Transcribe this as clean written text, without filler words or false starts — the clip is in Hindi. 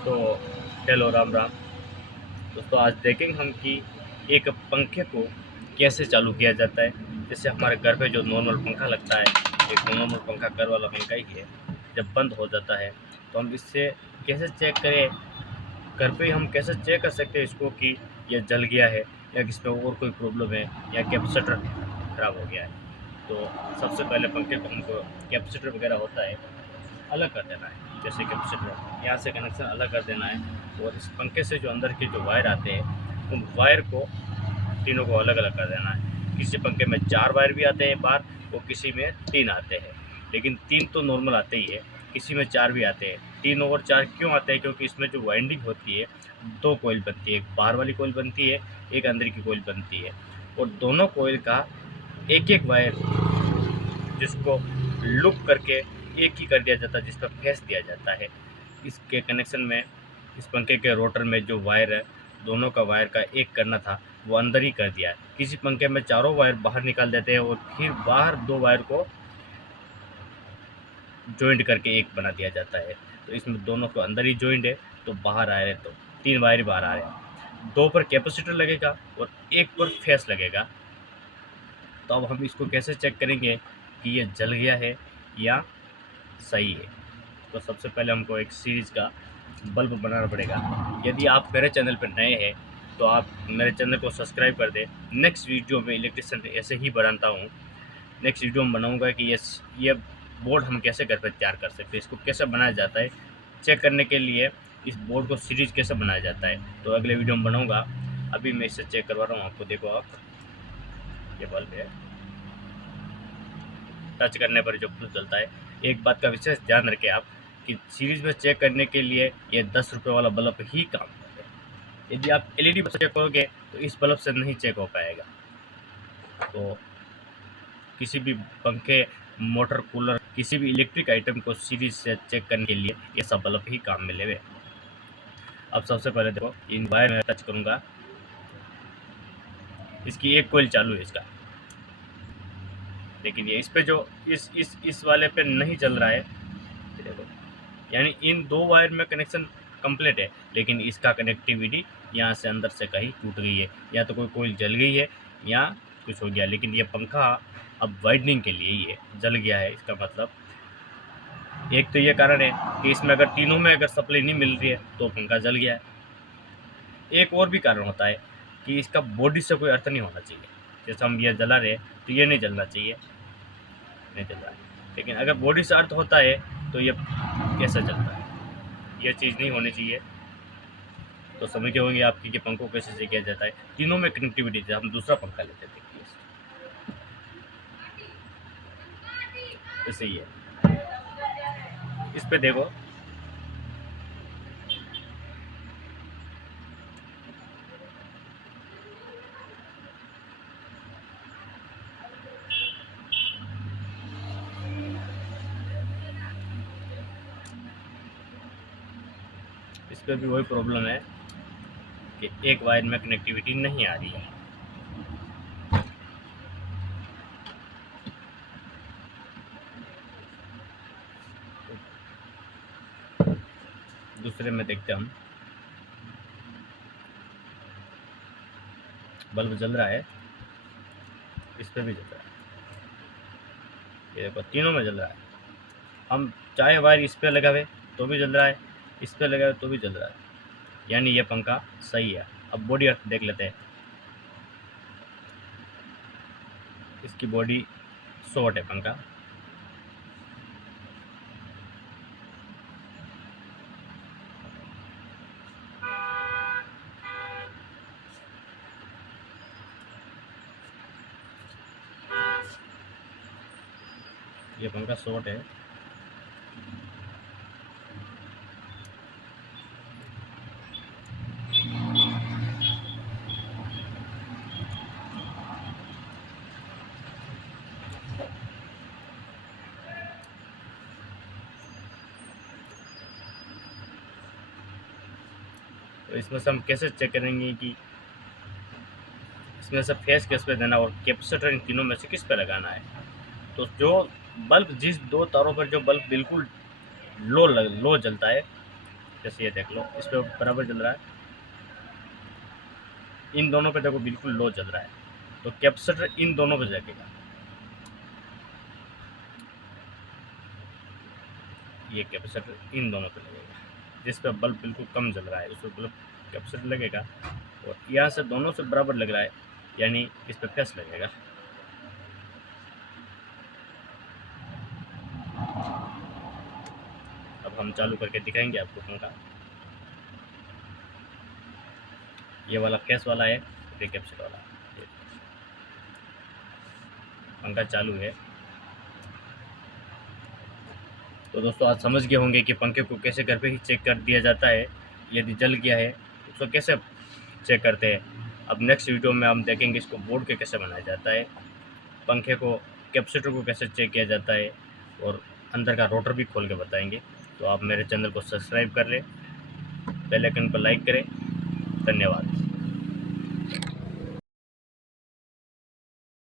तो हेलो राम राम दोस्तों, आज देखेंगे हम कि एक पंखे को कैसे चालू किया जाता है। जैसे हमारे घर पे जो नॉर्मल पंखा लगता है, एक नॉर्मल पंखा घर वाला पंखा ही है, जब बंद हो जाता है तो हम इससे कैसे चेक करें, घर पे ही हम कैसे चेक कर सकते हैं इसको कि ये जल गया है या इसमें और कोई प्रॉब्लम है या कैपेसिटर खराब हो गया है। तो सबसे पहले पंखे को हमको कैपेसिटर वगैरह होता है अलग कर देना है। जैसे कैपेसिटर यहाँ से कनेक्शन अलग कर देना है और इस पंखे से जो अंदर के जो वायर आते हैं उन वायर को तीनों को अलग अलग कर देना है। किसी पंखे में 4 वायर भी आते हैं बाहर और किसी में 3 आते हैं, लेकिन 3 तो नॉर्मल आते ही है। किसी में 4 भी आते हैं। 3 और 4 क्यों आते हैं? क्योंकि इसमें जो वाइंडिंग होती है 2 कॉइल बनती है, एक बाहर वाली कॉइल बनती है, एक अंदर की कॉइल बनती है और दोनों कॉइल का एक एक वायर जिसको लूप करके एक ही कर दिया जाता है, जिस पर फेंस दिया जाता है। इसके कनेक्शन में इस पंखे के रोटर में जो वायर है, दोनों का वायर का एक करना था वो अंदर ही कर दिया है। किसी पंखे में चारों वायर बाहर निकाल देते हैं और फिर बाहर 2 वायर को जॉइंट करके एक बना दिया जाता है। तो इसमें दोनों को अंदर ही जॉइंट है तो बाहर आ रहे, तो 3 वायर ही बाहर आ रहे हैं। 2 पर कैपेसिटर लगेगा और 1 पर फेस लगेगा। तो अब हम इसको कैसे चेक करेंगे कि ये जल गया है या सही है? तो सबसे पहले हमको एक सीरीज़ का बल्ब बनाना पड़ेगा। यदि आप मेरे चैनल पर नए हैं तो आप मेरे चैनल को सब्सक्राइब कर दें। नेक्स्ट वीडियो में इलेक्ट्रिशियन ऐसे ही बनाता हूँ। नेक्स्ट वीडियो में बनाऊँगा कि ये बोर्ड हम कैसे घर पर तैयार कर सकते हैं, इसको कैसे बनाया जाता है। चेक करने के लिए इस बोर्ड को सीरीज कैसे बनाया जाता है तो अगले वीडियो में बनाऊँगा। अभी मैं इसे चेक करवा रहा हूँ आपको। देखो आप, ये बल्ब है, टच करने पर जो बल्ब जलता है। एक बात का विशेष ध्यान रखें आप कि सीरीज में चेक करने के लिए ये 10 रुपये वाला बल्ब ही काम करता है। यदि आप एलईडी पर चेक करोगे तो इस बल्ब से नहीं चेक हो पाएगा। तो किसी भी पंखे, मोटर, कूलर, किसी भी इलेक्ट्रिक आइटम को सीरीज से चेक करने के लिए ये सब बल्ब ही काम में लेवे। अब सबसे पहले देखो, इन वायर में टच करूँगा, इसकी एक कोइल चालू है इसका, लेकिन ये इस पे जो इस वाले पे नहीं चल रहा है। देखो, यानी इन 2 वायर में कनेक्शन कंप्लीट है, लेकिन इसका कनेक्टिविटी यहाँ से अंदर से कहीं टूट गई है, या तो कोई कोइल जल गई है या कुछ हो गया। लेकिन ये पंखा अब वाइडनिंग के लिए ही है, जल गया है। इसका मतलब एक तो ये कारण है कि इसमें अगर तीनों में अगर सप्लाई नहीं मिल रही है तो पंखा जल गया है। एक और भी कारण होता है कि इसका बॉडी से कोई अर्थ नहीं होना चाहिए। जैसे हम ये जला रहे हैं तो ये नहीं जलना चाहिए, नहीं जल रहा है। लेकिन अगर बॉडी से अर्थ होता है तो ये कैसे चलता है, ये चीज़ नहीं होनी चाहिए। तो समझ गए होंगे आपकी कि पंखों को कैसे किया जाता है। तीनों में कनेक्टिविटी थी। हम दूसरा पंखा लेते थे, ऐसे ही है। इस पे देखो, इस पे भी वही प्रॉब्लम है कि एक वायर में कनेक्टिविटी नहीं आ रही है। दूसरे में देखते हम, बल्ब जल रहा है, इस पे भी जल रहा है। ये देखो, तीनों में जल रहा है। हम चाहे वायर इस पे लगावे तो भी जल रहा है, इस पे लगावे तो भी जल रहा है, यानी ये पंखा सही है। अब बॉडी अर्थ देख लेते हैं। इसकी बॉडी शॉर्ट है पंखा। ये पंखा शॉर्ट है। तो इसमें से हम कैसे चेक करेंगे कि इसमें से फेस किस पे देना और कैपेसिटर इन तीनों में से किस पे लगाना है? तो जिस 2 तारों पर जो बल्ब बिल्कुल लो जलता है जैसे ये देख लो, इस पर बराबर जल रहा है, इन दोनों पे देखो बिल्कुल लो जल रहा है, तो कैपेसिटर इन दोनों पे लगेगा। ये कैपेसिटर इन दोनों पे लगेगा, जिस पे बल्ब बिल्कुल कम जल रहा है उस पर बल्ब कैपेसिटर लगेगा, और यहाँ से दोनों से बराबर लग रहा है, यानी इस पे प्लस लगेगा। अब हम चालू करके दिखाएंगे आपको पंखा। ये वाला कैस वाला है, ये कैपेसिटर वाला है। पंखा चालू है। तो दोस्तों आज समझ गए होंगे कि पंखे को कैसे घर पे ही चेक कर दिया जाता है, यदि जल गया है उसको कैसे चेक करते हैं। अब नेक्स्ट वीडियो में हम देखेंगे इसको बोर्ड के कैसे बनाया जाता है, पंखे को कैपेसिटर को कैसे चेक किया जाता है, और अंदर का रोटर भी खोल के बताएंगे। तो आप मेरे चैनल को सब्सक्राइब कर लें, बेल आइकन पर लाइक करें। धन्यवाद।